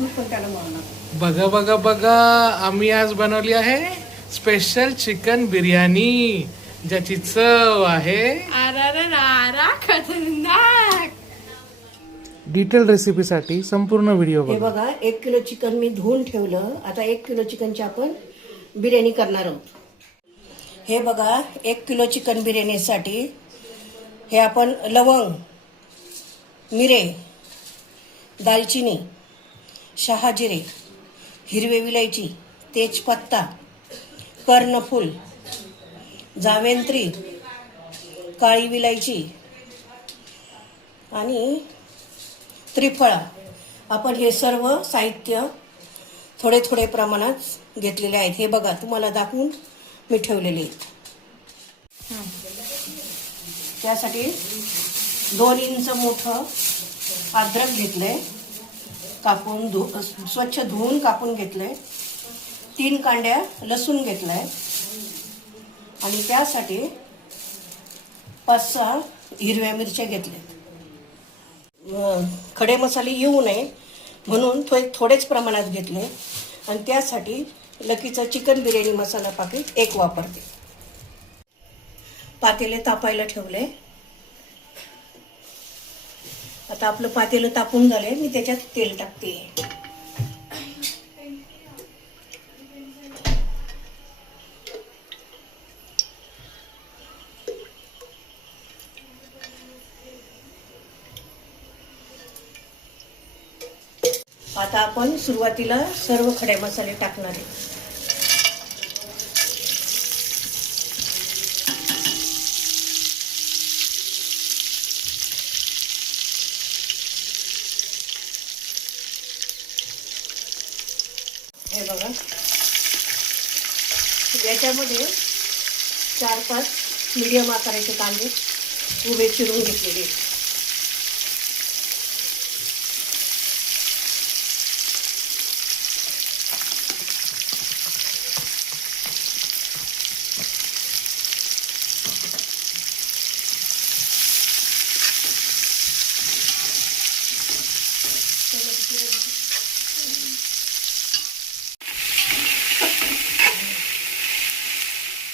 तू पण त्याला मारणार. बघा बघा बघा, आम्ही आज बनवली आहे स्पेशल चिकन बिर्याणी, ज्याची चव आहे खतरनाक. डिटेल रेसिपीसाठी संपूर्ण व्हिडिओ हे बघा. बघा 1 किलो चिकन मी धुवून ठेवलं. आता 1 किलो चिकनची आपण बिर्याणी करणार आहोत. हे बघा 1 किलो चिकन बिर्याणीसाठी हे आपण लवंग, मिरे, दालचिनी, शहाजिरे, हिरवे विलायची, तेजपत्ता, कर्णफूल, जावेंत्री, काळी विलायची आणि त्रिफळा, आपण हे सर्व साहित्य थोडे थोडे प्रमाणात घेतलेले आहेत. हे बघा तुम्हाला दाखवून मी ठेवलेले आहेत. त्यासाठी 2 इंच मोठं अद्रक घेतलंय, कापून स्वच्छ धुवून कापून घेतलंय. 3 कांड्या लसूण घेतलाय आणि त्यासाठी 5-6 हिरव्या मिरच्या घेतल्या. खडे मसाले येऊ नये म्हणून थोडेच प्रमाणात घेतले आणि त्यासाठी लकीचा चिकन बिर्याणी मसाला पाकिट 1 वापरते. पातेले तापायला ठेवले. आता आपलं पातेलं तापून झालंय, मी त्याच्यात तेल टाकते. आता आपण सुरुवातीला सर्व खडे मसाले टाकणार आहे. हे बघा याच्यामध्ये 4-5 मीडियम आकाराचे कांदे उभे चिरून घेतलेले.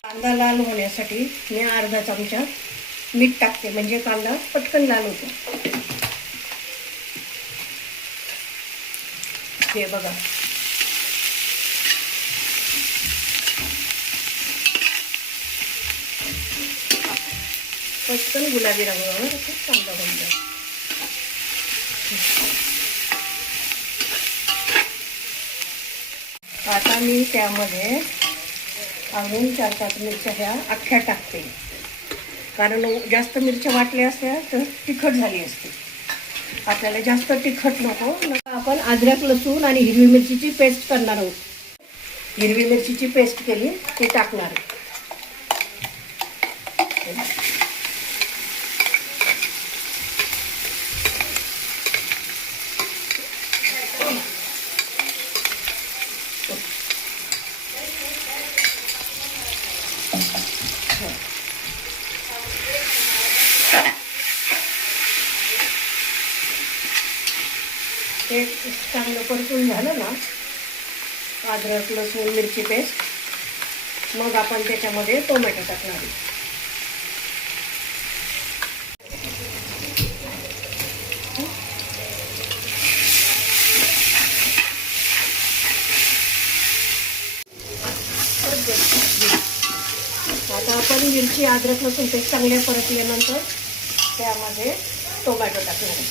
कांदा लाल होण्यासाठी मी अर्धा चमचा मीठ टाकते, म्हणजे कांदा पटकन लाल होतो. हे बघा पटकन गुलाबी रंगावर कांदा बनला. आता मी त्यामध्ये अजून 4-5 मिरच्या ह्या अख्ख्या टाकते, कारण जास्त मिरच्या वाटल्या असत्या तर तिखट झाली असते. आपल्याला जास्त तिखट नको. आपण अद्रक, लसूण आणि हिरवी मिरचीची पेस्ट करणार आहोत. हिरवी मिरचीची पेस्ट केली ती टाकणार. ते चांगलं परतून झालं ना, अद्रक, लसूण, मिरची पेस्ट, मग आपण त्याच्यामध्ये टोमॅटो टाकणार. आता आपण मिरची, अद्रक, लसूण पेस्ट चांगल्या परतल्यानंतर त्यामध्ये टोमॅटो टाकणार.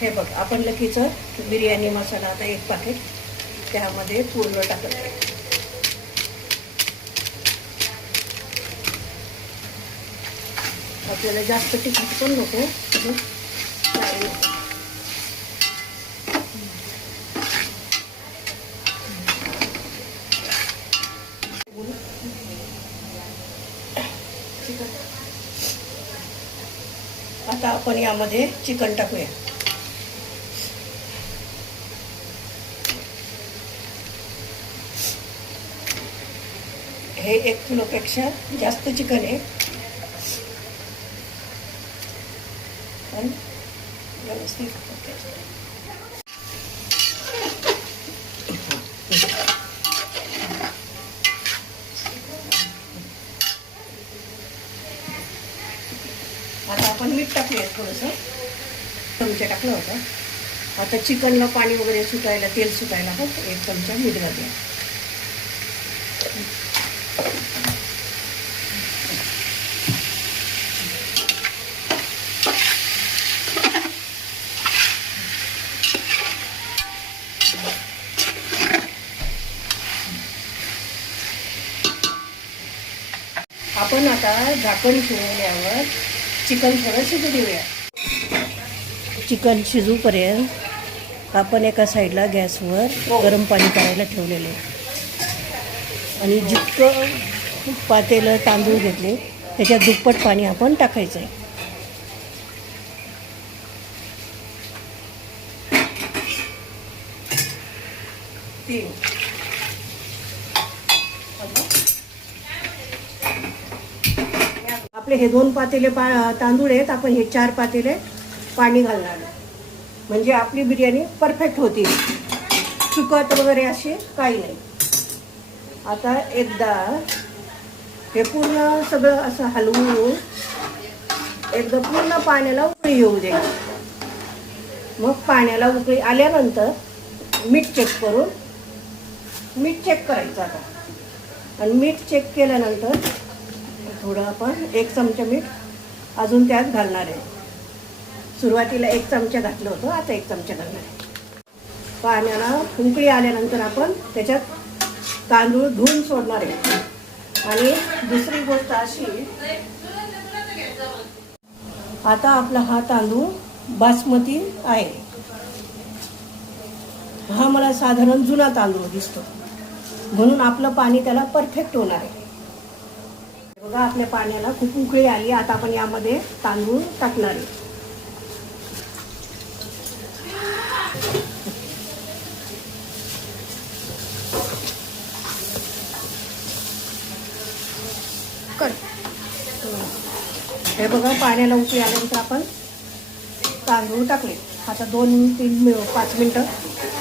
हे बघ आपण लकीचं बिर्याणी मसाला आता 1 पाकिट त्यामध्ये पूर्ण टाकत आहे. आपल्याला जास्त तिखट पण नको. आता आपण यामध्ये चिकन टाकूया. हे 1 किलोपेक्षा जास्त चिकन आहे. पण व्यवस्थित होते. आता आपण मीठ टाकूया थोडंसं. चमचा टाकलं होतं. आता चिकनला पाणी वगैरे सुटायला, तेल सुटायला पण 1 चमचा मीठ घालूया. आपण आता झाकण ठेवल्यावर चिकन थोडं शिजू देऊया. चिकन शिजूपर्यंत आपण एका साईडला गॅसवर गरम पाणी करायला ठेवलेलं आहे. आणि जितकं पातेलं तांदूळ घेतले त्याच्यात दुप्पट पाणी आपण टाकायचं आहे. आपले हे 2 पातेले तांदूळ आहेत. आपण हे 4 पातेले पाणी घालणार, म्हणजे आपली बिर्याणी परफेक्ट होती, चुकत वगैरे असे काही नाही. आता एकदा हे पूर्ण सगळं असं हलवून एकदा पूर्ण पाण्याला उकळी येऊ द्यायची. मग पाण्याला उकळी आल्यानंतर मीठ चेक करून मीठ चेक करायचं आता. आणि मीठ चेक केल्यानंतर थोडं आपण 1 चमचा मीठ अजून त्यात घालणार आहे. सुरुवातीला 1 चमचा घातलं होतं, आता 1 चमचा घालणार आहे. पाण्याला उकळी आल्यानंतर आपण त्याच्यात तांदूळ धुवून सोडणार आहे. आणि दुसरी गोष्ट अशी, आता आपला हा तांदूळ बासमती आहे. हा मला साधारण जुना तांदूळ दिसतो, म्हणून आपलं पाणी त्याला परफेक्ट होणार आहे. बघा आपल्या पाण्याला खूप उकळी आली. आता आपण यामध्ये तांदूळ टाकणार आहे. हे बघा पाण्याला उकळी आल्यानंतर आपण तांदूळ टाकले. आता 2-5 मिनटं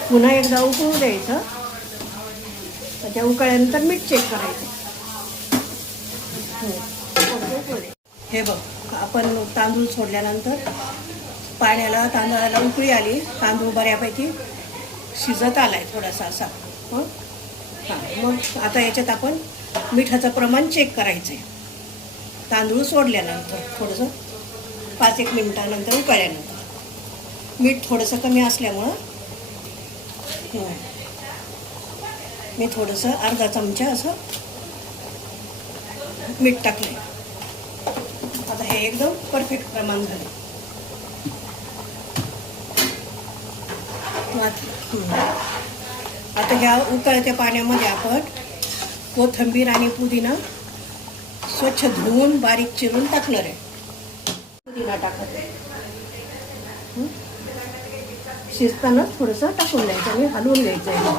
पुन्हा एकदा उकळू द्यायचं. त्याच्या उकळल्यानंतर मीठ चेक करायचं. हे बघ आपण तांदूळ सोडल्यानंतर तांदळाला उकळी आली. तांदूळ बऱ्यापैकी शिजत आलाय थोडासा असा. हां, मग आता याच्यात आपण मिठाचं प्रमाण चेक करायचं आहे. तांदूळ सोडल्यानंतर थोडंसं 5-1 मिनिटानंतर उकळल्यानंतर मीठ थोडंसं कमी असल्यामुळं मी थोडंसं अर्धा चमचा असं मीठ टाकलं. आता हे एकदम परफेक्ट प्रमाण झालं. आता ह्या उकळत्या पाण्यामध्ये आपण कोथिंबीर आणि पुदिना स्वच्छ धुवून बारीक चिरून टाकणार आहे. पुदिना टाकत आहे. शिजताना थोडंसं टाकून द्यायचं आणि हलवून घ्यायचं आहे.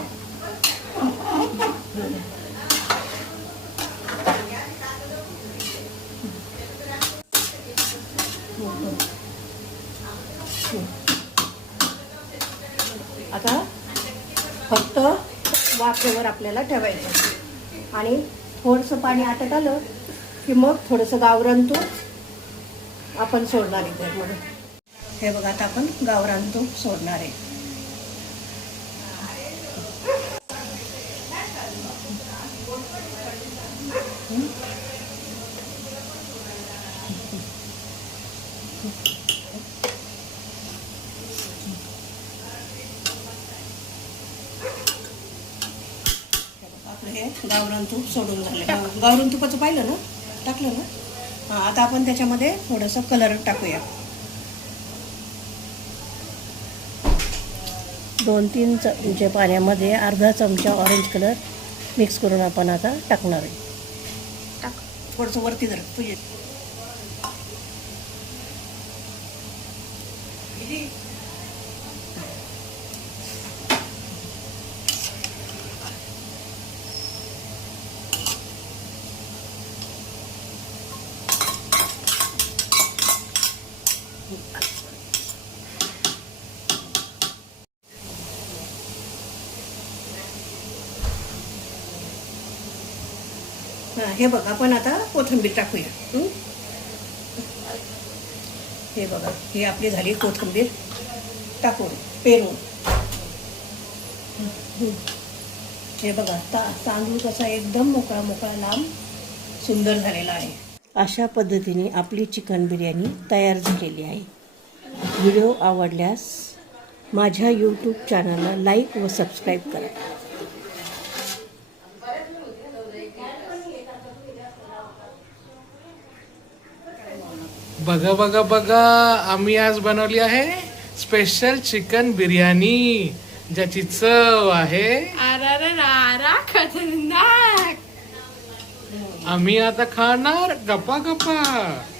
आता फक्त वाफेवर आपल्याला ठेवायचं आणि थोडंसं पाणी आटत आलं की मग थोडंसं गावरान तूप आपण सोडणार आहे त्यामध्ये. हे बघा आता आपण गावरान तूप सोडणार आहे. आपलं हे गावरान तूप सोडून झालं. गावरान तुपाचं पाहिलं ना, टाकलं ना. हां, आता आपण त्याच्यामध्ये थोडंसं कलर टाकूया. 2-3 चमचे पाण्यामध्ये अर्धा चमचा ऑरेंज कलर मिक्स करून आपण आता टाकणार आहे. टाक थोडंसं वरती धर तुझे. हां, हे बघा आपण आता कोथिंबीर टाकूया. हे बघा, ही आपली झाली कोथिंबीर टाकून पेरून. हे बघा तांदूळ कसा एकदम मोकळा मोकळा लांब सुंदर झालेला आहे. अशा पद्धतीने आपली चिकन बिर्याणी तयार झालेली आहे. व्हिडिओ आवडल्यास माझ्या यूट्यूब चॅनलला लाईक व सबस्क्राईब करा. बघा बघा बघा, आम्ही आज बनवली आहे स्पेशल चिकन बिर्याणी, ज्याची चव आहे खतरनाक. आम्ही आता खाणार गप्पा गप्पा.